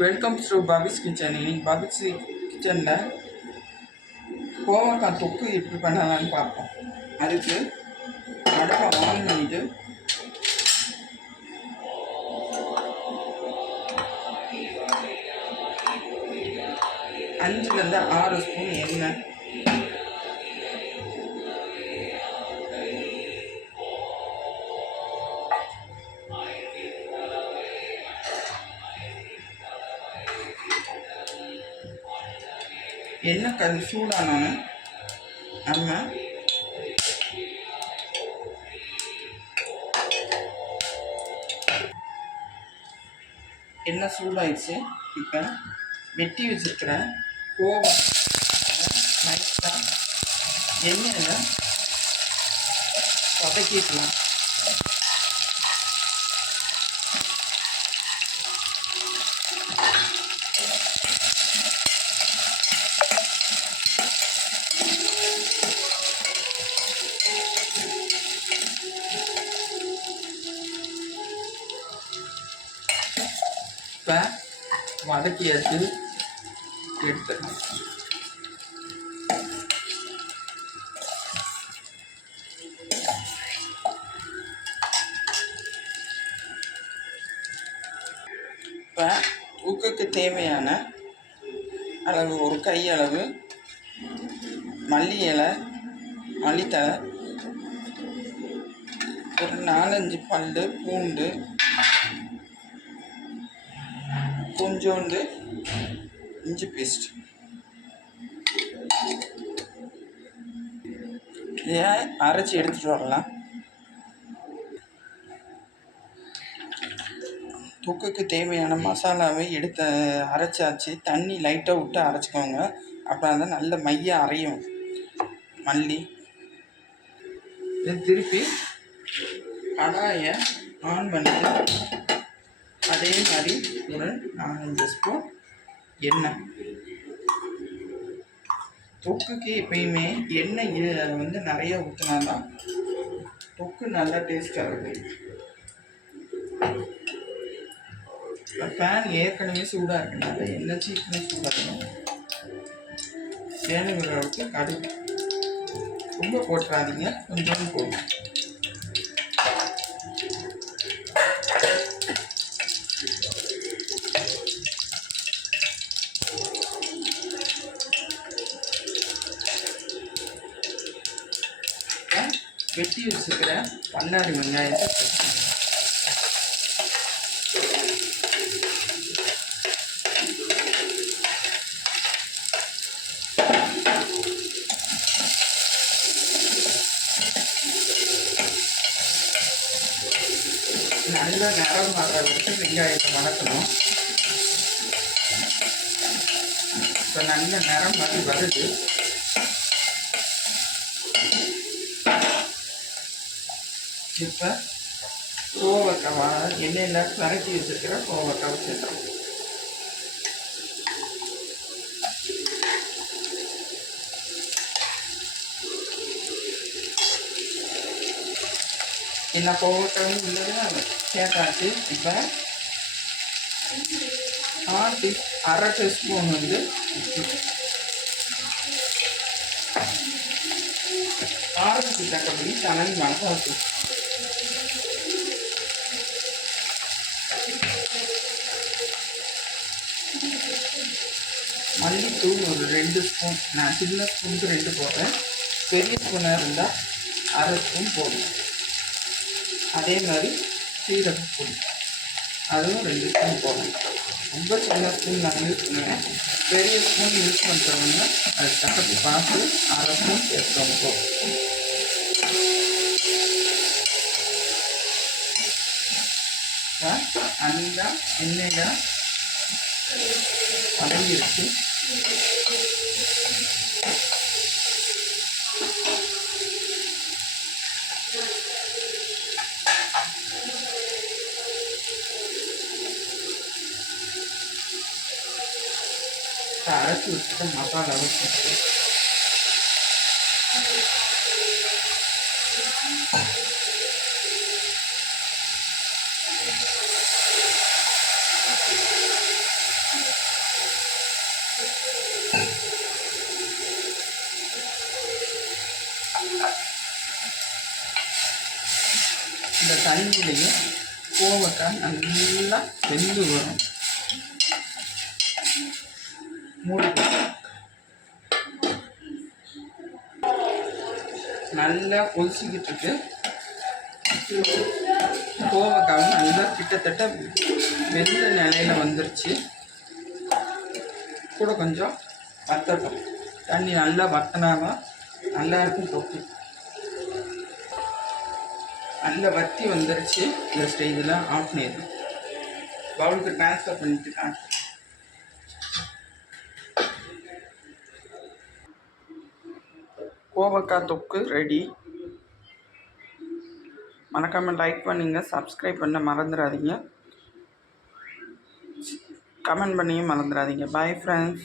Welcome to பாபிஸ் kitchen. இன்னைக்கு பாபிஸ் கிச்சனில் கோவக்காய் தொக்கு எப்படி பண்ணலான்னு பார்ப்போம். அதுக்கு அடுப்பை ஆன் பண்ணிவிட்டு அஞ்சுலேருந்து 6 ஸ்பூன் எண்ணெய், எண்ணெய் சூடானோன்னு நம்ம எண்ணெய் சூடாயிடுச்சு. இப்போ வெட்டி வச்சுருக்கிற கோவம் நைஸாக எண்ணெயில் வதக்கிக்கலாம். இப்போ வதக்கியாச்சு, எடுத்துக்கலாம். இப்போ உப்புக்கு தேவையான அளவு ஒரு கையளவு மல்லி இலை, மல்லித்தழை, ஒரு 4-5 பல்லு பூண்டு, கொஞ்சோண்டு இஞ்சி பேஸ்ட், இதை அரைச்சி எடுத்துகிட்டு வரலாம். தொக்குக்கு தேவையான மசாலாவை அரைச்சாச்சு. தண்ணி லைட்டாக விட்டு அரைச்சிக்கோங்க, அப்புறம் தான் நல்ல மைய அரையும். மல்லி திருப்பி கடாயை ஆன் பண்ணிட்டு அதே மாதிரி ஒரு 4-5 ஸ்பூன் எண்ணெய். தொக்குக்கு எப்பயுமே எண்ணெய் நிறைய ஊற்றினா தான் தொக்கு நல்லா டேஸ்டாக இருக்கும். பேன் ஏற்கனவே சூடாக இருக்குனால எண்ணெய் சீக்கிரம் சூடாகணும். வேணுங்கிற அளவுக்கு கடுகு ரொம்ப போட்டுறாதீங்க, கொஞ்சம் போடும். வெட்டி வச்சுக்கிற பன்னாரி வெங்காயத்தை நல்ல நிறம் வர வரைக்கும் வெங்காயத்தை வதக்கணும். இப்போ நல்ல நிறம் மாதிரி வருது. இப்போ கோவக்காய் எண்ணெயில் வதக்கி வச்சுருக்கிற கோவக்காய் சேர்த்துறோம். என்ன கோவக்காயும் உள்ளது சேர்த்தாச்சு. இப்போ 1/2 டீஸ்பூன் உப்பு, காரத்துக்கு தக்கபடி தனி மிளகாத்தூள், மல்லித்தூள் ஒரு 2 ஸ்பூன். நான் சின்ன ஸ்பூனுக்கு 2 போடுறேன், பெரிய ஸ்பூனாக இருந்தால் 1/2 ஸ்பூன் போடுவேன். அதே மாதிரி சீரகப்பொடி அதுவும் 2 ஸ்பூன் போடுறேன். ரொம்ப சின்ன ஸ்பூன் நான் யூஸ் பண்ணுவேன். பெரிய ஸ்பூன் யூஸ் பண்ணுறவங்க அது தக்கத்து பார்த்து 1/2 ஸ்பூன் சேர்த்துக்கோங்க போதும். நல்லா எண்ணெயில் வதங்கிருச்சு. அரைச்சி வச்சுட்டு மசாலாவை போட்டு தண்ணியிலையும் கோவக்காய் நல்லா வெந்து வரும். மூடி நல்லா கொதிச்சிக்கிட்டு இருக்கு. கோவக்காவும் நல்லா கிட்டத்தட்ட வெந்த நிலையில் வந்துருச்சு. கூட கொஞ்சம் வத்தட்டும். தண்ணி நல்லா வத்தினாமல் நல்லா இருக்கும் தொக்கு. நல்லா வத்தி வந்துருச்சு. இந்த ஸ்டேஜில் ஆஃப் பண்ணிடணும். பவுலுக்கு ட்ரான்ஸ்ஃபர் பண்ணிட்டு காட்டு. கோவக்காய் தொக்கு ரெடி. மறக்காமல் லைக் பண்ணுங்க, சப்ஸ்கிரைப் பண்ண மறந்துடாதீங்க, கமெண்ட் பண்ணியும் மறந்துடாதீங்க. Bye friends.